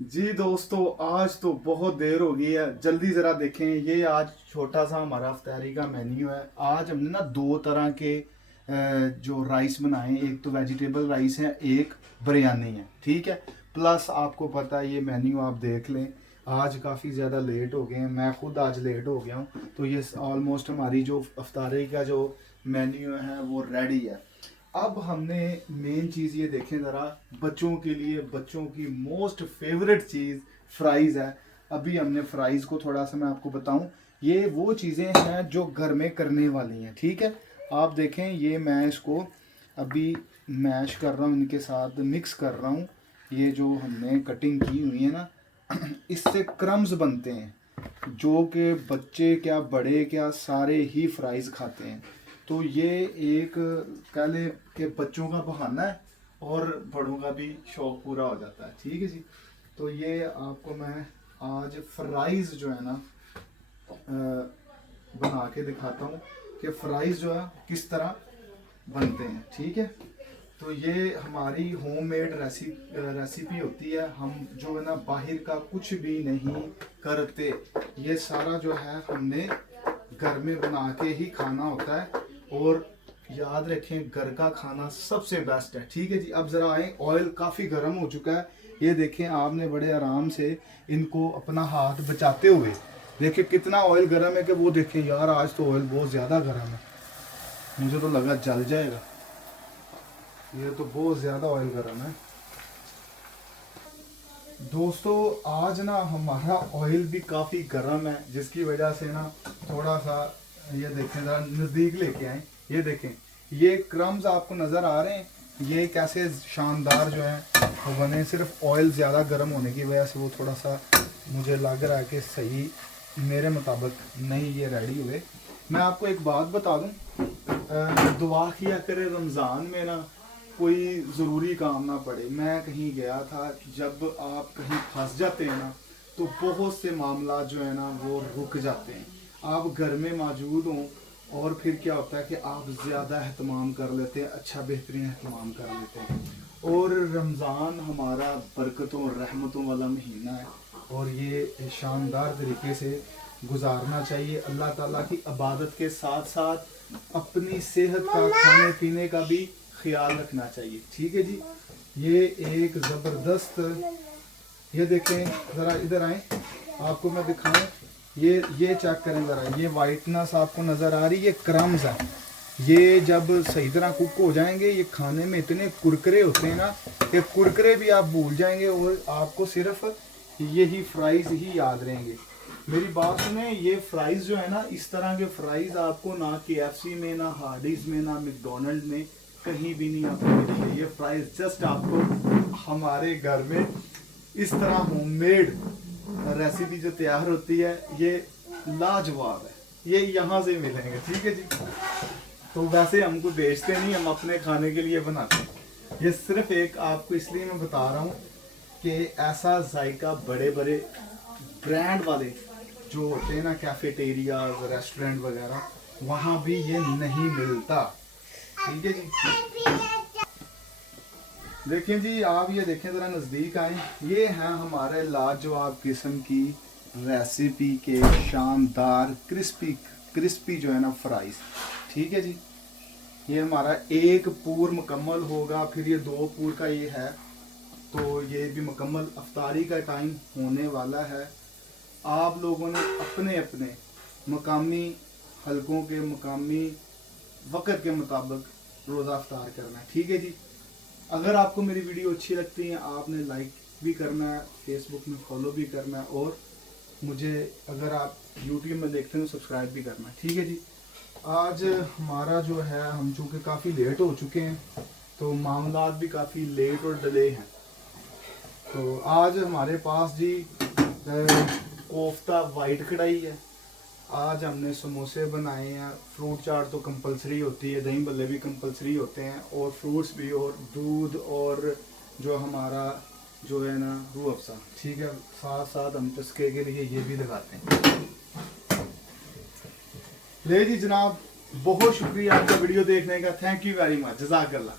जी दोस्तों, आज तो बहुत देर हो गई है। जल्दी ज़रा देखें, ये आज छोटा सा हमारा इफ्तारी का मेन्यू है। आज हमने ना दो तरह के जो राइस बनाए हैं। एक तो वेजिटेबल राइस है, एक बिरयानी है, ठीक है। प्लस आपको पता है, ये मेन्यू आप देख लें, आज काफ़ी ज़्यादा लेट हो गए हैं। मैं खुद आज लेट हो गया हूँ। तो ये ऑलमोस्ट हमारी जो इफ्तारी का जो मेन्यू है वो रेडी है। अब हमने मेन चीज़ ये देखें ज़रा, बच्चों के लिए बच्चों की मोस्ट फेवरेट चीज़ फ्राइज़ है। अभी हमने फ्राइज़ को थोड़ा सा मैं आपको बताऊं, ये वो चीज़ें हैं जो घर में करने वाली हैं, ठीक है। आप देखें, ये मैं इसको अभी मैश कर रहा हूँ, इनके साथ मिक्स कर रहा हूँ। ये जो हमने कटिंग की हुई है ना, इससे क्रम्स बनते हैं जो कि बच्चे क्या बड़े क्या सारे ही फ्राइज़ खाते हैं। तो ये एक कह लें कि बच्चों का बहाना है और बड़ों का भी शौक पूरा हो जाता है, ठीक है जी। तो ये आपको मैं आज फ्राइज़ जो है ना बना के दिखाता हूँ कि फ्राइज़ जो है किस तरह बनते हैं, ठीक है। तो ये हमारी होममेड रेसिपी होती है। हम जो है ना बाहर का कुछ भी नहीं करते। ये सारा जो है हमने घर में बना के ही खाना होता है। और याद रखें, घर का खाना सबसे बेस्ट है, ठीक है जी। अब ज़रा आए, ऑयल काफ़ी गर्म हो चुका है। ये देखें, आपने बड़े आराम से इनको अपना हाथ बचाते हुए देखिए कितना ऑयल गर्म है कि वो देखें यार, आज तो ऑयल बहुत ज़्यादा गर्म है, मुझे तो लगा जल जाएगा। ये तो बहुत ज़्यादा ऑयल गर्म है दोस्तों। आज ना हमारा ऑयल भी काफ़ी गर्म है, जिसकी वजह से ना थोड़ा सा ये देखें, ज़रा नज़दीक लेके आए। ये देखें, ये क्रम्स आपको नज़र आ रहे हैं, ये कैसे शानदार जो है वो बने। सिर्फ ऑयल ज़्यादा गर्म होने की वजह से वो थोड़ा सा मुझे लग रहा है कि सही मेरे मुताबिक नहीं ये रेडी हुए। मैं आपको एक बात बता दूं, दुआ किया करे रमज़ान में ना कोई ज़रूरी काम ना पड़े। मैं कहीं गया था, जब आप कहीं फंस जाते हैं ना तो बहुत से मामला जो है ना वो रुक जाते हैं। आप घर में मौजूद हों और फिर क्या होता है कि आप ज़्यादा एहतमाम कर लेते हैं, अच्छा बेहतरीन एहतमाम कर लेते हैं। और रमज़ान हमारा बरकतों रहमतों वाला महीना है और ये शानदार तरीके से गुजारना चाहिए। अल्लाह ताला की इबादत के साथ साथ अपनी सेहत का, खाने पीने का भी ख्याल रखना चाहिए, ठीक है जी। ये एक ज़बरदस्त, ये देखें, ज़रा इधर आए, आपको मैं दिखाऊं। ये चेक करें ज़रा, ये वाइटनेस आपको नज़र आ रही है, ये क्रम्स है। ये जब सही तरह कुक हो जाएंगे, ये खाने में इतने कुरकुरे होते हैं ना, ये कुरकुरे भी आप भूल जाएंगे और आपको सिर्फ यही फ्राइज़ ही याद रहेंगे। मेरी बात सुने, ये फ्राइज़ जो है ना, इस तरह के फ्राइज़ आपको ना KFC में, ना हार्डीज़ में, ना मैकडोनल्ड में कहीं भी नहीं आपको मिलेंगे। ये फ्राइज़ जस्ट आपको हमारे घर में इस तरह होममेड रेसिपी जो तैयार होती है, ये लाजवाब है। ये यहाँ से मिलेंगे, ठीक है जी। तो वैसे हमको बेचते नहीं, हम अपने खाने के लिए बनाते हैं। ये सिर्फ एक आपको इसलिए मैं बता रहा हूँ कि ऐसा जायका बड़े बड़े ब्रांड वाले जो होते हैं ना, कैफेटेरिया रेस्टोरेंट वगैरह, वहाँ भी ये नहीं मिलता, ठीक है जी। देखें जी, आप ये देखें, ज़रा नज़दीक आए, ये है हमारे लाजवाब किस्म की रेसिपी के शानदार क्रिस्पी क्रिस्पी जो है ना फ्राइज़, ठीक है जी। ये हमारा एक पूर मुकम्मल होगा, फिर ये दो पूर का ये है, तो ये भी मुकम्मल अफ्तारी का टाइम होने वाला है। आप लोगों ने अपने अपने मकामी हलकों के मकामी वक़्त के मुताबिक रोज़ा अफ्तार करना है, ठीक है जी। अगर आपको मेरी वीडियो अच्छी लगती है, आपने लाइक भी करना है, फेसबुक में फॉलो भी करना है, और मुझे अगर आप यूट्यूब में देखते हैं तो सब्सक्राइब भी करना है, ठीक है जी। आज हमारा जो है, हम चूँकि काफ़ी लेट हो चुके हैं तो मामलात भी काफ़ी लेट और डिले हैं। तो आज हमारे पास जी कोफ्ता वाइट कढ़ाई है, आज हमने समोसे बनाए हैं, फ्रूट चाट तो कंपलसरी होती है, दही भल्ले भी कंपलसरी होते हैं, और फ्रूट्स भी, और दूध, और जो हमारा जो है ना रूह अफ़ज़ा, ठीक है। साथ साथ हम चस्के के लिए ये भी लगाते हैं। ले जी जनाब, बहुत शुक्रिया आपका वीडियो देखने का, थैंक यू वेरी मच, जज़ाकल्लाह।